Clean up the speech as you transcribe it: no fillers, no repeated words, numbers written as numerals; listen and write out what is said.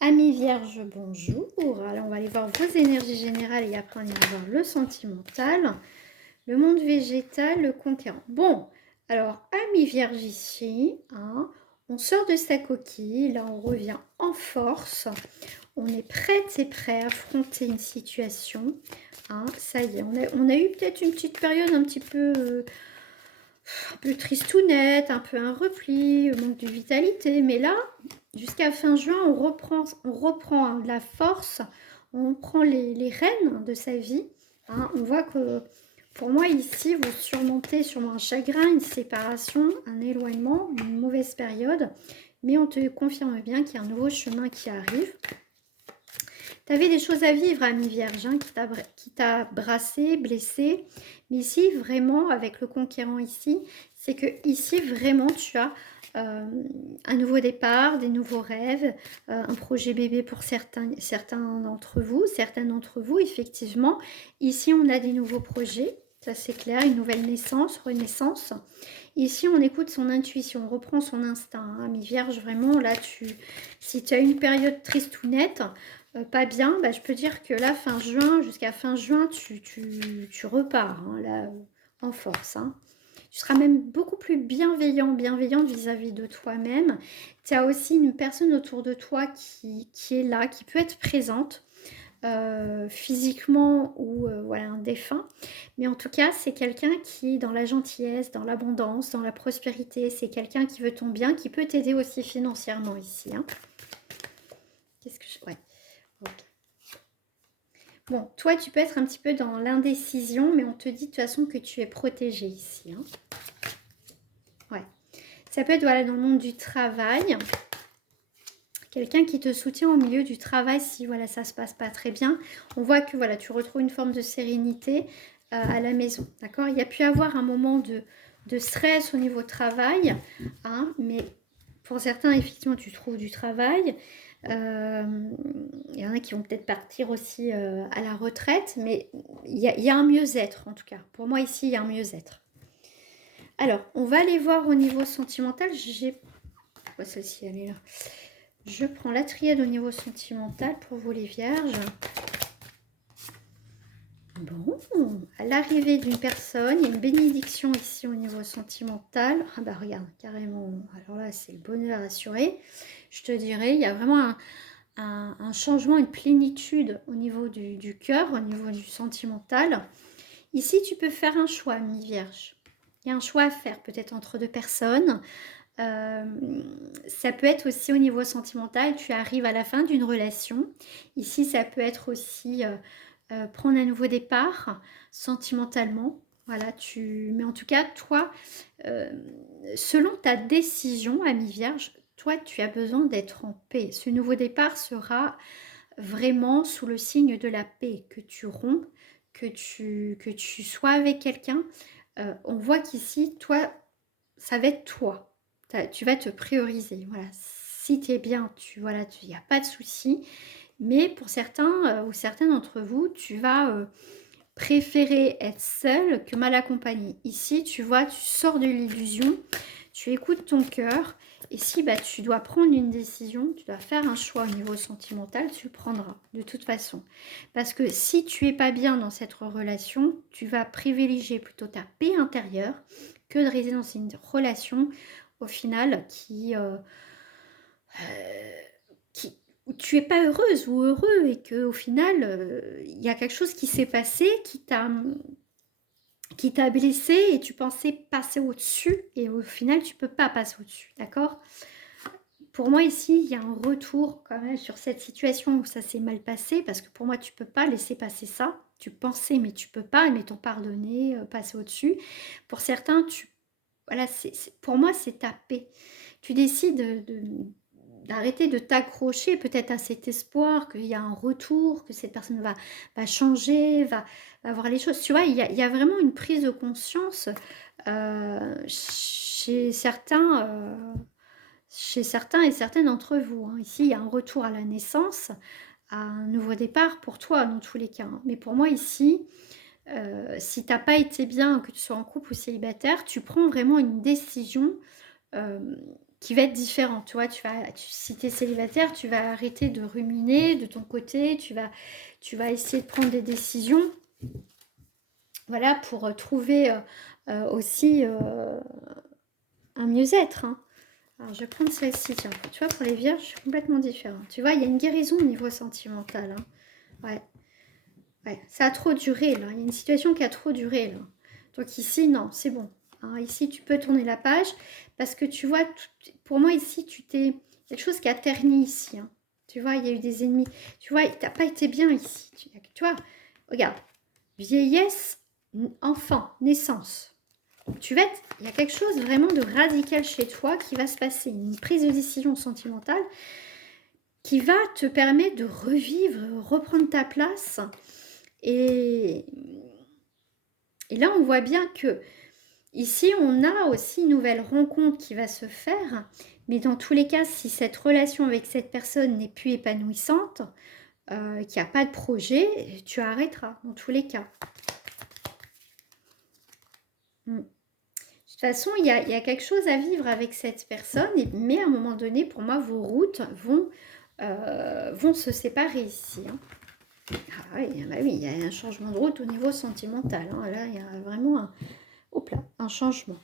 Amis vierges, bonjour. Alors, on va aller voir vos énergies générales et après, on ira voir le sentimental, le monde végétal, le conquérant. Bon, alors, amis vierges ici, hein, on sort de sa coquille. Là, on revient en force. On est prête et prêt à affronter une situation. Hein, ça y est, on a eu peut-être une petite période un peu tristounette, un peu un repli, manque de vitalité. Mais là, jusqu'à fin juin, on reprend hein, de la force, on prend les rênes de sa vie. Hein. On voit que pour moi ici, vous surmontez sûrement un chagrin, une séparation, un éloignement, une mauvaise période. Mais on te confirme bien qu'il y a un nouveau chemin qui arrive. Tu avais des choses à vivre, ami Vierge, hein, qui t'a brassé, blessé. Mais ici, vraiment, avec le conquérant ici, c'est que ici, vraiment, tu as un nouveau départ, des nouveaux rêves, un projet bébé pour certains d'entre vous, certaines d'entre vous, effectivement. Ici, on a des nouveaux projets, ça c'est clair, une nouvelle naissance, renaissance. Ici, on écoute son intuition, on reprend son instinct. Hein. Ami Vierge, vraiment, là, si tu as une période triste ou nette, pas bien, bah, je peux dire que là, fin juin, jusqu'à fin juin, tu repars, hein, là, en force. Hein. Tu seras même beaucoup plus bienveillante vis-à-vis de toi-même. Tu as aussi une personne autour de toi qui est là, qui peut être présente. Physiquement ou voilà un défunt, mais en tout cas c'est quelqu'un qui est dans la gentillesse, dans l'abondance, dans la prospérité, c'est quelqu'un qui veut ton bien, qui peut t'aider aussi financièrement ici. Hein. Qu'est-ce que je... Ouais. Okay. Bon, toi tu peux être un petit peu dans l'indécision, mais on te dit de toute façon que tu es protégé ici. Hein. Ouais. Ça peut être voilà, dans le monde du travail. Quelqu'un qui te soutient au milieu du travail si voilà ça se passe pas très bien. On voit que voilà tu retrouves une forme de sérénité à la maison. D'accord. Il y a pu avoir un moment de stress au niveau travail. Hein, mais pour certains, effectivement, tu trouves du travail. Il y en a qui vont peut-être partir aussi à la retraite. Mais il y a un mieux-être en tout cas. Pour moi ici, il y a un mieux-être. Alors, on va aller voir au niveau sentimental. Pourquoi celle-ci, elle est là? Je prends la triade au niveau sentimental pour vous les vierges. Bon, à l'arrivée d'une personne, il y a une bénédiction ici au niveau sentimental. Ah bah regarde, carrément, alors là c'est le bonheur assuré. Je te dirais, il y a vraiment un changement, une plénitude au niveau du cœur, au niveau du sentimental. Ici tu peux faire un choix, mi-vierge. Il y a un choix à faire, peut-être entre deux personnes. Ça peut être aussi au niveau sentimental, tu arrives à la fin d'une relation. Ici, ça peut être aussi prendre un nouveau départ sentimentalement. Voilà, mais en tout cas, toi, selon ta décision, ami Vierge, toi, tu as besoin d'être en paix. Ce nouveau départ sera vraiment sous le signe de la paix, que tu rompes, que tu sois avec quelqu'un. On voit qu'ici, toi, ça va être toi. Tu vas te prioriser. Voilà. Si tu es bien, il n'y a pas de souci. Mais pour certains ou certaines d'entre vous, tu vas préférer être seul que mal accompagné. Ici, tu vois, tu sors de l'illusion, tu écoutes ton cœur. Et si tu dois prendre une décision, tu dois faire un choix au niveau sentimental, tu le prendras de toute façon. Parce que si tu es pas bien dans cette relation, tu vas privilégier plutôt ta paix intérieure que de rester dans une relation au final où tu n'es pas heureuse ou heureux et qu'au final, il y a quelque chose qui s'est passé qui t'a blessé et tu pensais passer au-dessus et au final, tu ne peux pas passer au-dessus, d'accord? Pour moi, ici, il y a un retour quand même sur cette situation où ça s'est mal passé parce que pour moi, tu ne peux pas laisser passer ça. Tu pensais, mais tu ne peux pas, admettons, pardonner, passer au-dessus. Pour certains, voilà, pour moi, c'est ta paix. Tu décides d'arrêter de t'accrocher peut-être à cet espoir qu'il y a un retour, que cette personne va changer, va voir les choses. Tu vois, il y a vraiment une prise de conscience chez certains et certaines d'entre vous. Hein. Ici, il y a un retour à la naissance, à un nouveau départ pour toi dans tous les cas. Hein. Mais pour moi ici, si tu n'as pas été bien, que tu sois en couple ou célibataire, tu prends vraiment une décision qui va être différent. Tu vois, si tu es célibataire, tu vas arrêter de ruminer de ton côté, tu vas essayer de prendre des décisions, voilà, pour trouver aussi un mieux-être. Hein. Alors, je vais prendre celle-ci, tiens. Tu vois, pour les vierges, je suis complètement différente. Tu vois, il y a une guérison au niveau sentimental. Hein. Ouais. Ouais, ça a trop duré, là. Il y a une situation qui a trop duré, là. Donc ici, non, c'est bon. Hein, ici, tu peux tourner la page. Parce que tu vois, pour moi, ici, il y a quelque chose qui a terni ici. Hein. Tu vois, il y a eu des ennemis. Tu vois, tu n'as pas été bien ici. Tu vois, regarde. Vieillesse, enfant, naissance. Il y a quelque chose vraiment de radical chez toi qui va se passer. Une prise de décision sentimentale qui va te permettre de revivre, reprendre ta place. Et là, on voit bien que ici, on a aussi une nouvelle rencontre qui va se faire. Mais dans tous les cas, si cette relation avec cette personne n'est plus épanouissante, qu'il n'y a pas de projet, tu arrêteras dans tous les cas. De toute façon, il y a quelque chose à vivre avec cette personne, mais à un moment donné, pour moi, vos routes vont se séparer ici. Hein. Ah oui, bah oui, il y a un changement de route au niveau sentimental. Hein. Là, il y a vraiment un changement.